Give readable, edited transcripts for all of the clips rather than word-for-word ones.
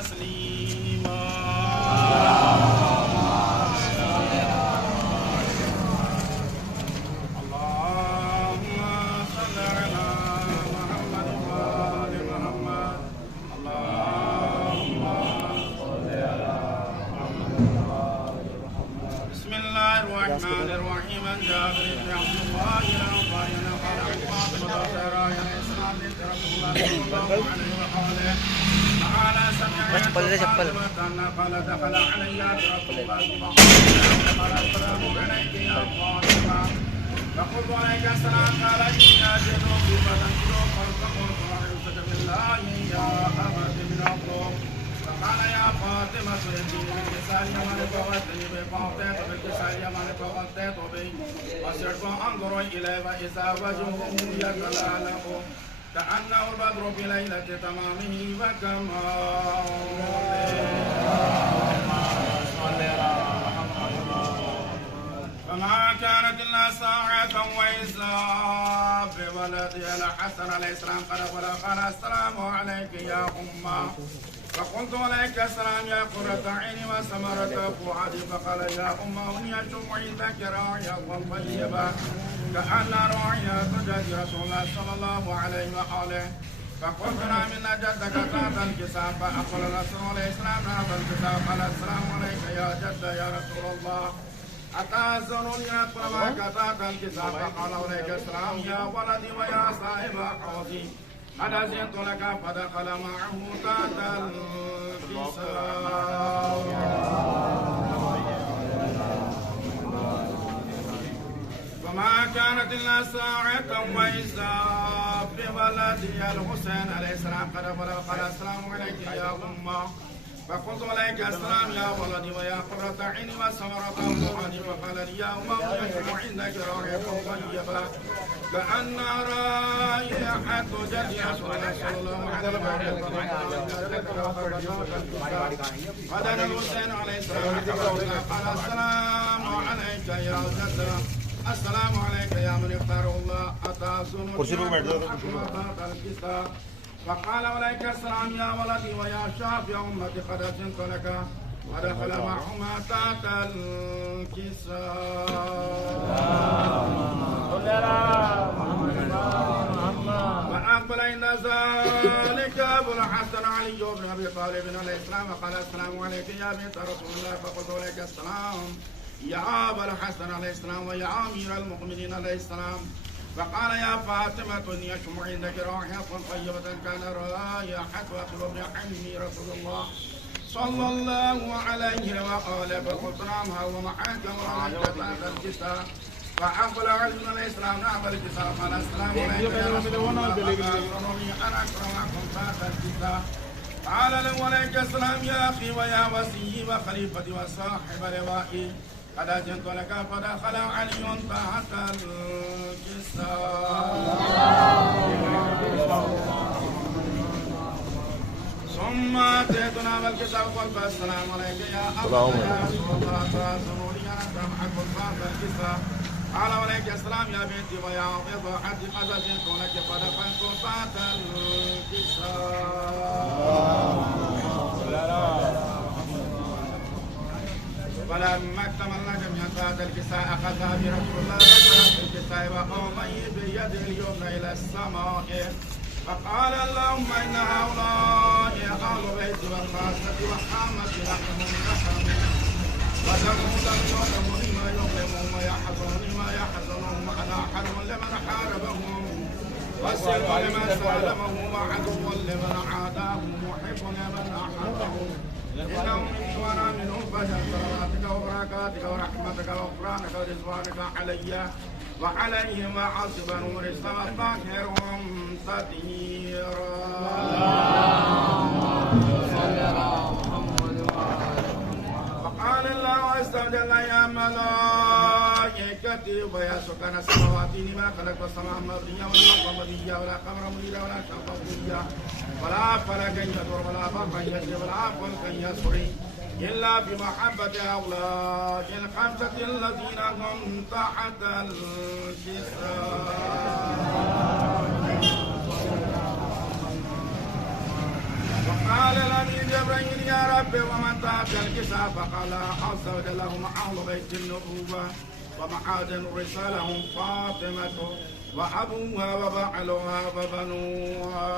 تسليما. الرحمن الرحيم عن جابر بن عبد الله الأنصاري أنه قال عن فاطمة الزهراء عليه السلام بنت رسول الله صلى الله عليه وآله قال سمعت فاطمة قال دخل علي رسول الله صلى الله عليه وسلم قال السلام عليك يا فاطمة فقلت عليك السلام قال إني أجد في فتنزل فقلت أعوذ بالله يا أبت من الظلم قال يا فاطمة ائتني بالكساء اليمن فغطني به فأعطيت بالكساء اليمن فغطيت به وصرت أنظر إليه فإذا وجهه يتلألأ كأنه البدر في ليلة تمامه فما كانت إلا ساعة وإذا بولدي الحسن عليه السلام قال السلام عليك يا أمه فقلت عليك السلام يا قرة عيني وثمرة فؤادي فقال يا أمه إني أشم عندك راعية طيبة كأن راعية تجد رسول الله صلى الله عليه وآله فقلت نعم إن جدك تحت الكساء فأقول الرسول عليه السلام نعم الكساء قال السلام عليك يا جد يا رسول الله أتأذنني أن أدخل معك تحت الكساء فقال عليك السلام يا ولدي ويا صاحب حوضي قد أذنت لك فدخل معه تحت الكساء. فما كانت إلا ساعة وإذا بولدي الحسين عليه السلام قد بلغ قال السلام عليك يا أمه فقلت عليك السلام يا ولدي ويا قرة عيني وثمرة فؤادي فقال لي يا أمه يشم عندك راعية طيبة كأن رائحة جدي رسول الله صلى الله عليه وسلم ودنا الحسين عليه السلام قال السلام عليك يا جد السلام عليك يا من اختاره الله أتأذن فقال عليك السلام يا ولدي ويا شافي أمتي قد أذنت لك ودخل معهما تحت الكساء. فأقبل عند ذلك أبو الحسن علي بن أبي طالب عليه السلام وقال السلام عليك يا بنت رسول الله فقلت عليك السلام يا أبا الحسن عليه السلام ويا أمير المؤمنين عليه السلام فقال يا فاطمة إني أشم عندك رائحة طيبة كان رائحة أطلب عمي رسول الله صلى الله عليه وآله فقلت نعم هو معك ورأيت تحت الكساء فأقبل علي عليه السلام نعم الكساء قال السلام عليك يا رسول الله أخبرني أن أكرمكم تحت الكساء قال له عليك السلام يا أخي ويا وسيي وخليفتي وصاحب لوائي قد أذنت لك فدخل علي تحت الكساء. ثم أتيتنا بالكساء وقلت السلام عليك يا أبا يا رسول الله فأذنوني أن أكرمكم تحت الكساء قال عليك السلام يا بنتي ويا عظيم حد قد أذنت لك فدخلت تحت الكساء. فلما اكتمل جميعا تحت الكساء أخذها برسول الله فجرت في الكساء وقومي بيد اليمنى إلى السماء فقال اللهم إن هؤلاء أهل بيتي والخاصة وحامة لحمهم لحم ودمهم لم يظلمني ما يظلمهم ويحزنني ما يحزنهم على حرم لمن حاربهم والسلم لمن سالمه وعدو لمن عاداه محب لمن أحبه إنهم مني وأنا منهم فجعل صلواتك وبركاتك ورحمتك وغفرانك ورضوانك علي وعليهم وعصب نور السماء طاهرهم تطهيرا. فقال الله عز وجل يا ملائكتي ويا سكان السماوات لما خلقت السماء مبنية والأرض مبنية ولا قمر منيرا ولا شمس منيرا ولا فلك يدور ولا برق يجري ولا فلك يسري إلا بمحبة هؤلاء الخمسة الذين هم تحت الكساء. وقال لنا من جبريل يا رب ومن تحت الكساء فقال عز وجل لهم أهل بيت النبوة ومعادن الرسالة هم فاطمة وأبوها وبعلها وبنوها.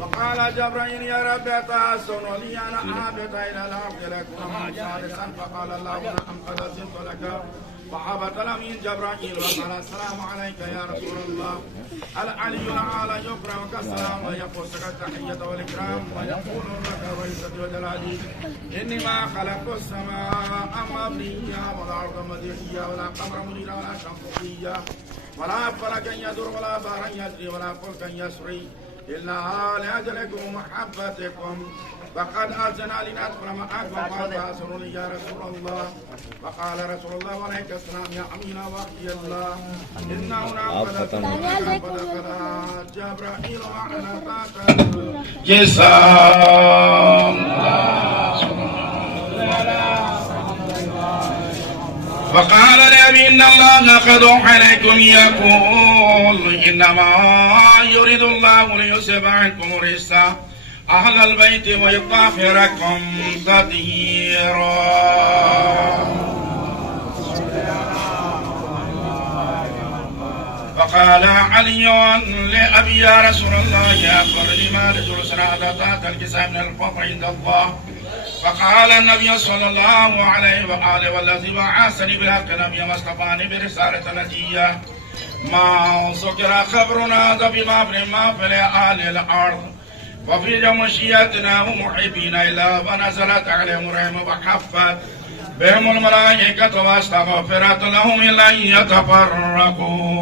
وقال جبريل يا رب تحسن لي أنا عابد إلى الأرض لكم صالحا فقال الله نعم قد أذنت لك وعبد من جبرائيل وقال السلام عليك يا رسول الله. العلي الأعلى يكرمك السلام ويقصك التحية والإكرام ويقول لك ويسد وجلاله إنما خلقت السماء مبنية والأرض مدحية ولا قمر منيرا ولا شمس ضيا ولا فلكا يدور ولا بحرا يجري ولا فلكا يسري إلا لأجلكم محبتكم فقد أذن لندخل معكم قال فأسروا لي يا رسول الله. فقال رسول الله عليك السلام يا أمين وحي الله إنه نعم فدخل جبرائيل معنا تحت الجسام. فقال لأبي إن الله قد أوحى إليكم يقول إنما يريد الله ليذهب عنكم الرجس أهل البيت ويطهركم تطهيرا. فقال علي لأبي يا رسول الله أخبرني ما لجلسنا تحت الكساء من الفضل عند الله. فقال النبي صلى الله عليه وآله والذي بعثني بالحق نبيا واصطفاني برسالة نجية ما ذكر خبرنا بما في أهل الأرض وفي جمشيتنا ومحبين إلا ونزلت عليهم الرحمة وحفت بهم الملائكة واستغفرت لهم إلا أن يتفرقوا.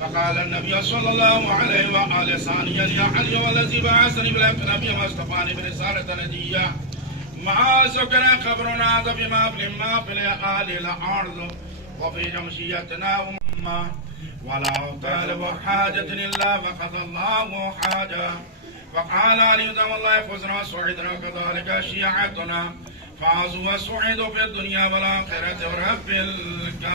فقال النبي صلى الله عليه وآله ثانيا يا علي والذي بعثني بالحق نبيا واصطفاني برسالة نجية ما ذكر خبرنا بما في أهل الأرض وفي جمشيتنا وما ولا طالب حاجة إلا فقد الله حاجة. فقال علي دم الله فزنا وسعدنا كذلك شيعتنا فازوا وسعدوا في الدنيا والآخرة ورب الكعبة.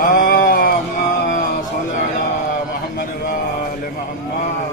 اللهم صل على محمد وآل محمد.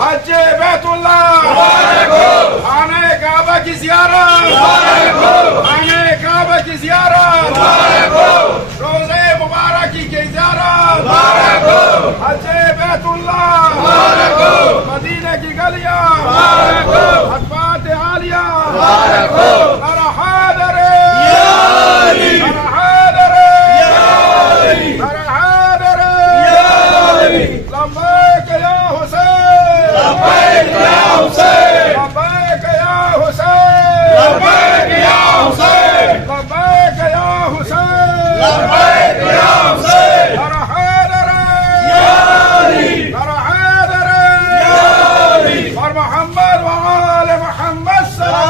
حج بیت اللہ خانہ کعبہ کی زیارت خانہ کعبہ کی زیارت روزے مبارکی کی زیارت حج بیت اللہ مدینہ کی گلیاں خطبات عالیہ ہر حاضر ہر حاضر ہر حاضر لبیک یا حسین لبیک یا حسین لبیک یا حسین لبیک یا حسین لبیک یا حسین لبیک یا حسین ہر حیدر یا علی ہر حیدر یا علی اور محمد و آل محمد صلی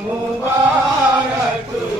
مبارک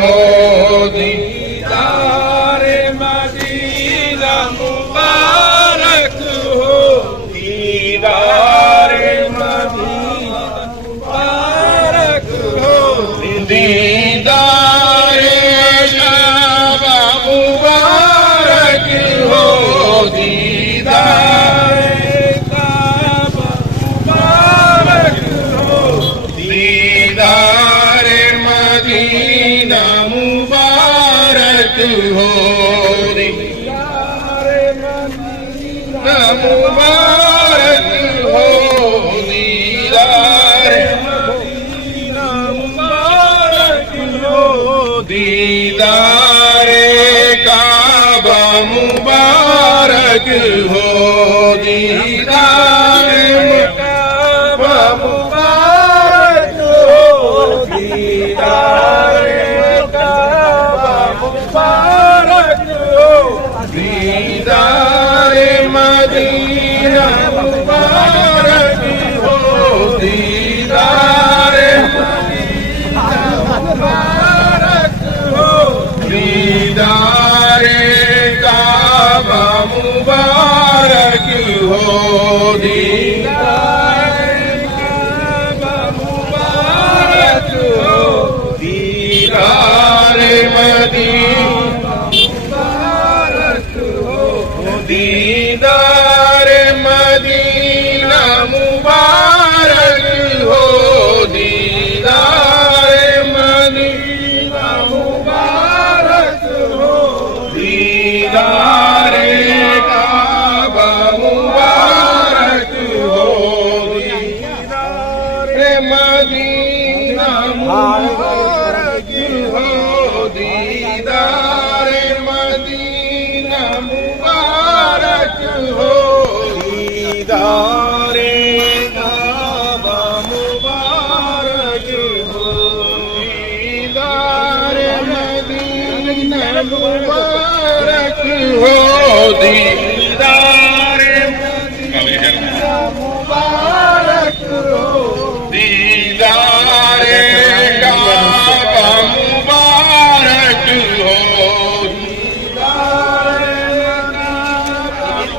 ہو دیدار مدینہ مبارک ہو دیدار مدینہ مبارک ہو دیدار کعبہ مبارک ہو دیدار کعبہ مبارک ہو دیدار مدینہ مبارک ہو دیدار مدینہ مبارک ہو دیدار مدینہ مبارک ہو دیدار کعبہ مبارک ہو دیدار کعبہ مبارک ہو دیدار کعبہ مبارک ہو دیدار مدینہ مبارک ہو دیدار مدینہ مبارک ہو دیدار کعبہ مبارک ہو دیدار کعبہ مبارک ہو دیدار مدینہ مبارک ہو دیدار مدینہ مبارک ہو دیدار مدینہ مبارک ہو دیدار کعبہ مبارک ہو دیدار مدینہ مبارک ہو دیدار مدینہ مبارک ہو دیدار کعبہ مبارک ہو دیدار مدینہ مبارک ہو دیدار مدینہ مبارک ہو دیدار کعبہ مبارک ہو دیدار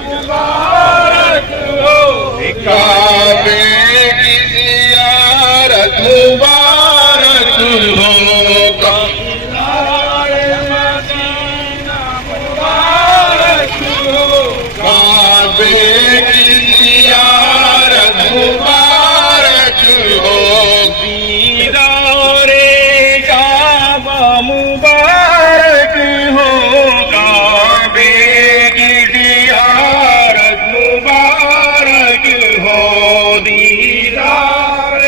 مبارک ہو کعبے کی زیارت مبارک ہو دیدار مدینہ مبارک ہو کعبے کی زیارت مبارک ہو دیدار کعبہ مبارک ہو کعبے کی زیارت مبارک ہو دیدار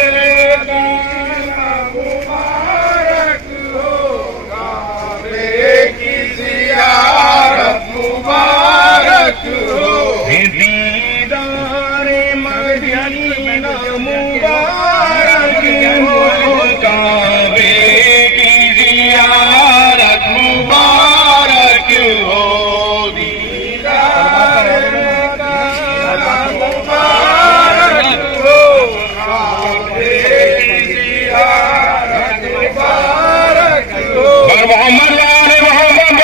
کعبہ مبارک ہو کعبے کی زیارت مبارک ہو دیدار مدینہ مبارک ہو کعبے کی زیارت مبارک ہو دیدار کعبہ مبارک ہو کعبے کی زیارت مبارک ہو محمد محمد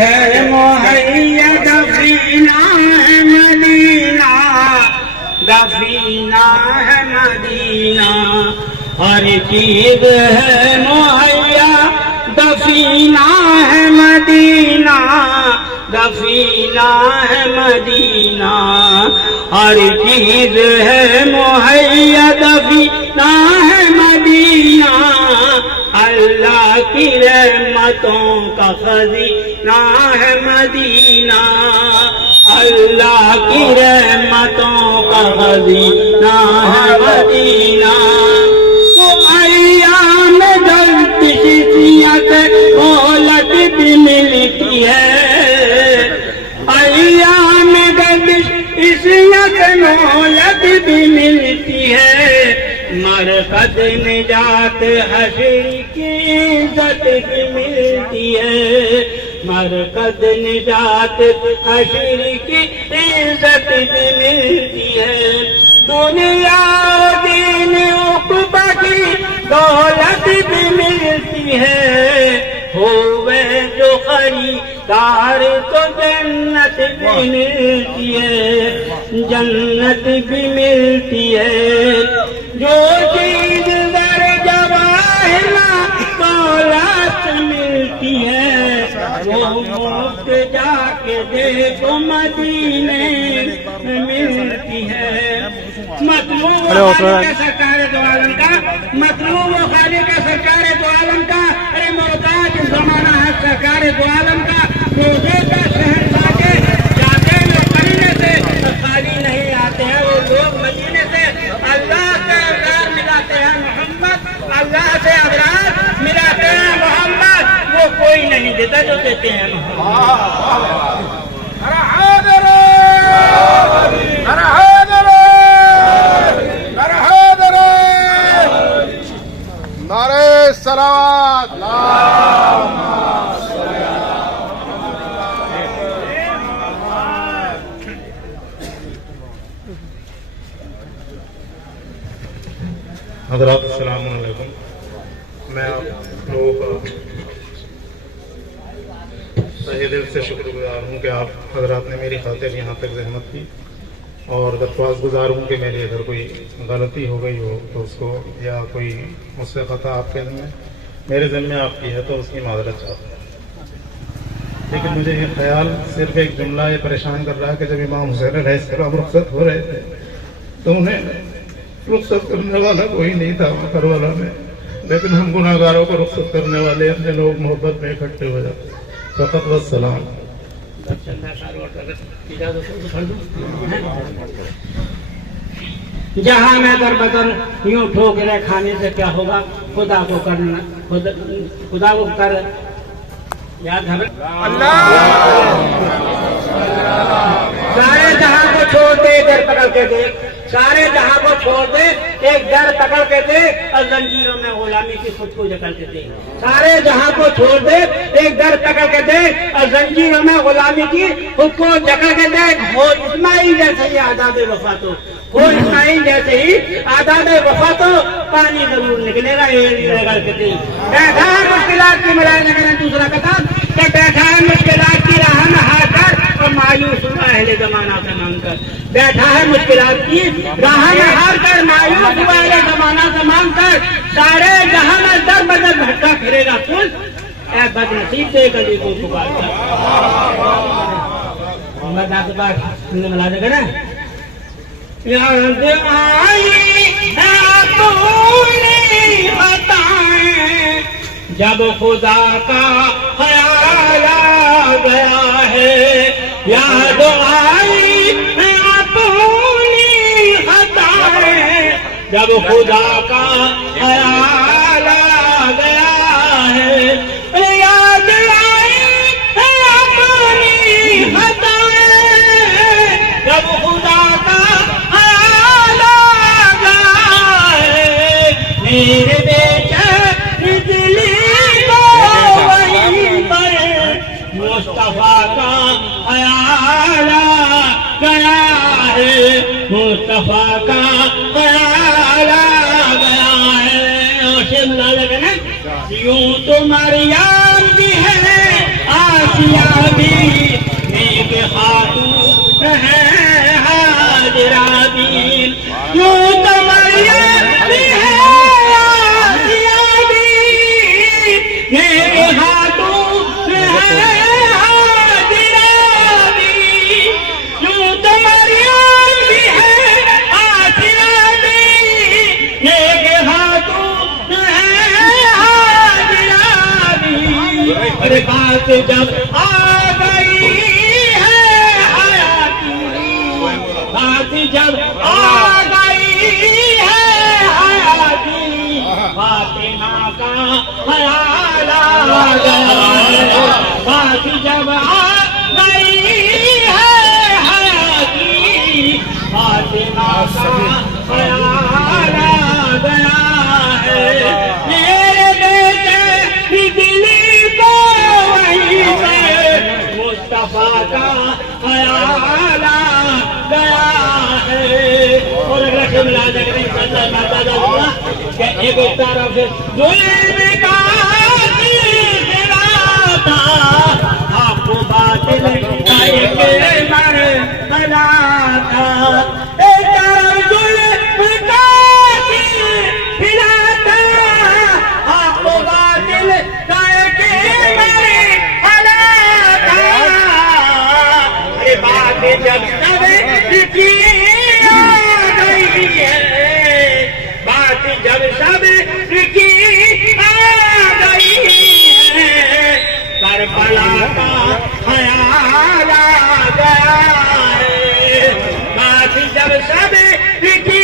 ہے مہیا دفینہ ہے مدینہ، دفینہ ہے مدینہ، ہر چیز ہے مہیا دفینہ ہے مدینہ، دفینہ ہے مدینہ، ہر چیز ہے مہیا دفینہ ہے مدینہ، اللہ کی رحمتوں کا خزینہ ہے مدینہ، اللہ کی رحمتوں کا خزینہ ہے مدینہ، تو ایام دلکشیت دولت بھی ملتی ہے، ایام دلکشیت دولت بھی ملتی ہے، مرقد نجات حشر کی عزت بھی ملتی ہے، مرقد نجات حشر کی عزت بھی ملتی ہے، دنیا دین عقبہ کی دولت بھی ملتی ہے، ہوئے جو خریدار تو جنت بھی ملتی ہے، جنت بھی ملتی ہے، جو چیز در جواہر دولت ملتی ہے، وہ مفت جا کے دیکھو مدینے میں ملتی ہے، مطلوب خالق سرکار دو عالم کا، مطلوب خالق سرکار دو عالم کا، ارے محتاج زمانہ ہے سرکار دو عالم کا، روزے کا شہنشاہ کے جاتے ہیں لوگ مدینے سے خالی نہیں آتے ہیں، وہ لوگ مدینے سے اللہ سے ابرار ملاتے ہیں محمد، اللہ سے ابرار ملاتے ہیں محمد، وہ کوئی نہیں دیتا جو دیتے ہیں محمد۔ نعرہ صلوات حضرات السلام علیکم، میں آپ لوگوں کا تہہ دل سے شکر گزار ہوں کہ آپ حضرات نے میری خاطر یہاں تک زحمت کی، اور درخواست گزار ہوں کہ میری اگر کوئی غلطی ہو گئی ہو تو اس کو، یا کوئی مجھ سے خطا آپ کے ذمہ میرے ذمہ آپ کی ہے تو اس کی معذرت چاہتا ہوں، لیکن مجھے یہ خیال صرف ایک جملہ یہ پریشان کر رہا ہے کہ جب امام حسین علیہ السلام رخصت ہو رہے تھے تو انہیں رخصت کرنے والا کوئی نہیں تھا کربلا میں، لیکن ہم گناہ گاروں کو رخصت کرنے والے اپنے لوگ محبت میں اکٹھے ہو جاتے۔ فقط والسلام۔ جہاں میں در بدر یوں ٹھوکرے کھانے سے کیا ہوگا، خدا کو کرنا، خدا کو کر یاد ہے سارے جہاں کو چھوڑ دے در پکڑ کے دیکھ، سارے جہاں کو چھوڑ دے ایک در پکڑ کے دے اور زنجیروں میں غلامی کی خود کو جکڑ کے دے، سارے جہاں کو چھوڑ دے ایک در پکڑ کے دے اور زنجیروں میں غلامی کی خود کو جکڑ کے دے، ہو اسماعیل جیسے ہی آزاد وفا تو، ہو اسماعیل جیسے ہی آزاد وفا تو، پانی ضرور نکلے گا رگڑ کے دے، بیٹھا ہے مشکلات کی ملائے نگر دوسرا قطع کہ بیٹھا ہے مشکلات کی راہ میں ہار کر اور مایوس ہوا اہل زمانہ سے مانگ کر، بیٹھا ہے مشکلات کی راہ میں ہار کر مایوس ہوا اہل زمانہ سے مانگ کر، سارے جہاں میں در بدر بھٹکا پھرے گا پل، اے بد نصیب دے گلی کو پکار کر۔ محمد آپ کے پاس ملا دے گا نا، یاد آئی اپنی خطائیں جب خدا کا خیال آ گیا ہے، یاد آئی اپنی خطائیں جب خدا کا خیال آ گیا ہے، یاد آئی اپنی خطائیں جب خدا کا خیال آ گیا میرے بیٹے دلی کو وہیں پر مصطفیٰ کا خیال آ گیا ہے، مصطفیٰ کا خیال آ گیا ہے۔ اور شیر ملازہ کہنا یوں تو مریم بھی ہے، آسیہ بھی، نیک خاتون ہے حاجرہ بھی، یوں تو مریم بھی ہے، آسیہ بھی، نیک خاتون ہے حاجرہ بھی، یوں تو مریم بھی ہے، آسیہ بھی، نیک خاتون ہے حاجرہ بھی۔ اور بات جب آ گئی ہے حیا کی، بات جب آ گئی ہے حیا کی، فاطمہ کا خیال آ گیا ہے، بات جب آ گئی ہے حیا کی، فاطمہ کا خیال آ گیا ہے۔ میرے بیٹے دلی کو وہیں پر مصطفیٰ کا خیال آ گیا ہے۔ اور رسول اللہ کریم صلی اللہ علیہ وسلم کہ ایک طرف ظلم کا سلسلہ تھا، حق و باطل کا ایک مرحلہ تھا، ایک طرف ظلم کا سلسلہ تھا، حق و باطل کا ایک مرحلہ تھا۔ یہ بات جب سب کی آ گئی ہے، بات جب سب کی آ گئی ہے، کربلا کا خیال آ گیا ہے، بات جب سب کی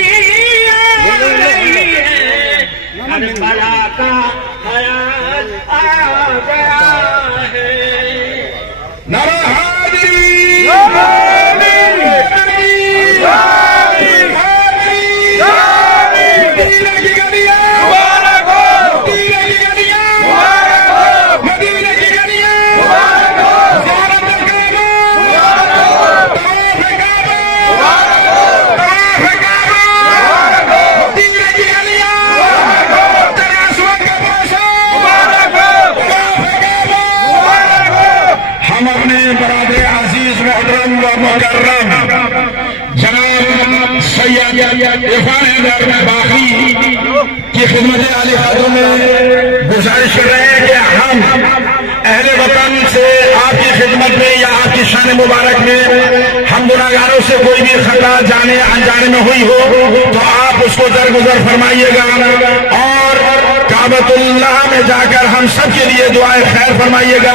آ گئی ہے، کربلا کا خیال آ گیا ہے۔ نعرہ حاضری ہم اپنے برادر عزیز محترم و مکرم جناب سید عرفان حیدر باقی کی خدمت عالی خاتون میں گزارش کر رہے ہیں کہ ہم اہل وطن سے آپ کی خدمت میں یا آپ کی شان مبارک میں ہم گناہگاروں سے کوئی بھی خطا جانے انجانے میں ہوئی ہو تو آپ اس کو درگزر فرمائیے گا، اور کعبۃ اللہ میں جا کر ہم سب کے لیے دعائے خیر فرمائیے گا۔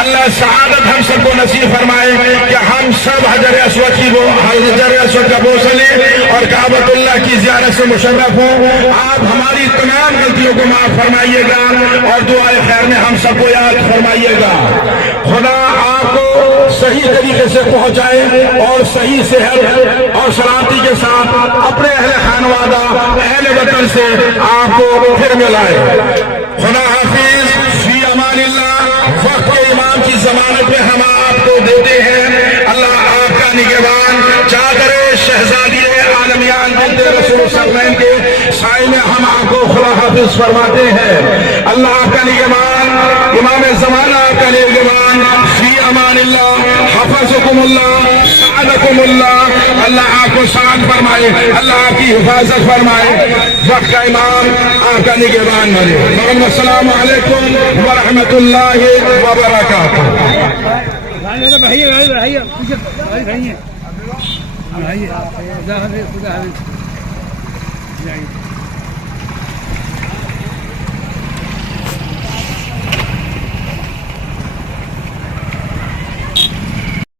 اللہ سعادت ہم سب کو نصیب فرمائے کہ ہم سب حجر اسود کا بوسہ لیں اور کعبۃ اللہ کی زیارت سے مشرف ہوں۔ آپ ہماری تمام غلطیوں کو معاف فرمائیے گا اور دعائے خیر میں ہم سب کو یاد فرمائیے گا۔ خدا آپ کو صحیح طریقے سے پہنچائے اور صحیح صحت اور سلامتی کے ساتھ اپنے اہل خانوادہ اہل وطن سے آپ کو پھر ملائے۔ خدا حافظ، فی امان اللہ۔ وقت کے امام کی ضمانت میں ہم آپ کو دیتے ہیں، اللہ آپ کا نگہبان چادر شہزادی عالمیان بنت رسول سلمان کے سائے میں ہم آپ کو خدا حافظ فرماتے ہیں۔ اللہ آپ کا نگہبان، امام زمانہ آپ کا نگہبان، فی امان اللہ، حفظکم اللہ، سعدکم اللہ، اللہ آپ کو سعادت فرمائے، اللہ آپ کی حفاظت فرمائے۔ وقت کا امام آپ کا نگہبان بنے۔ السلام علیکم ورحمۃ اللہ وبرکاتہ۔ خدا حافظ، خدا حافظ۔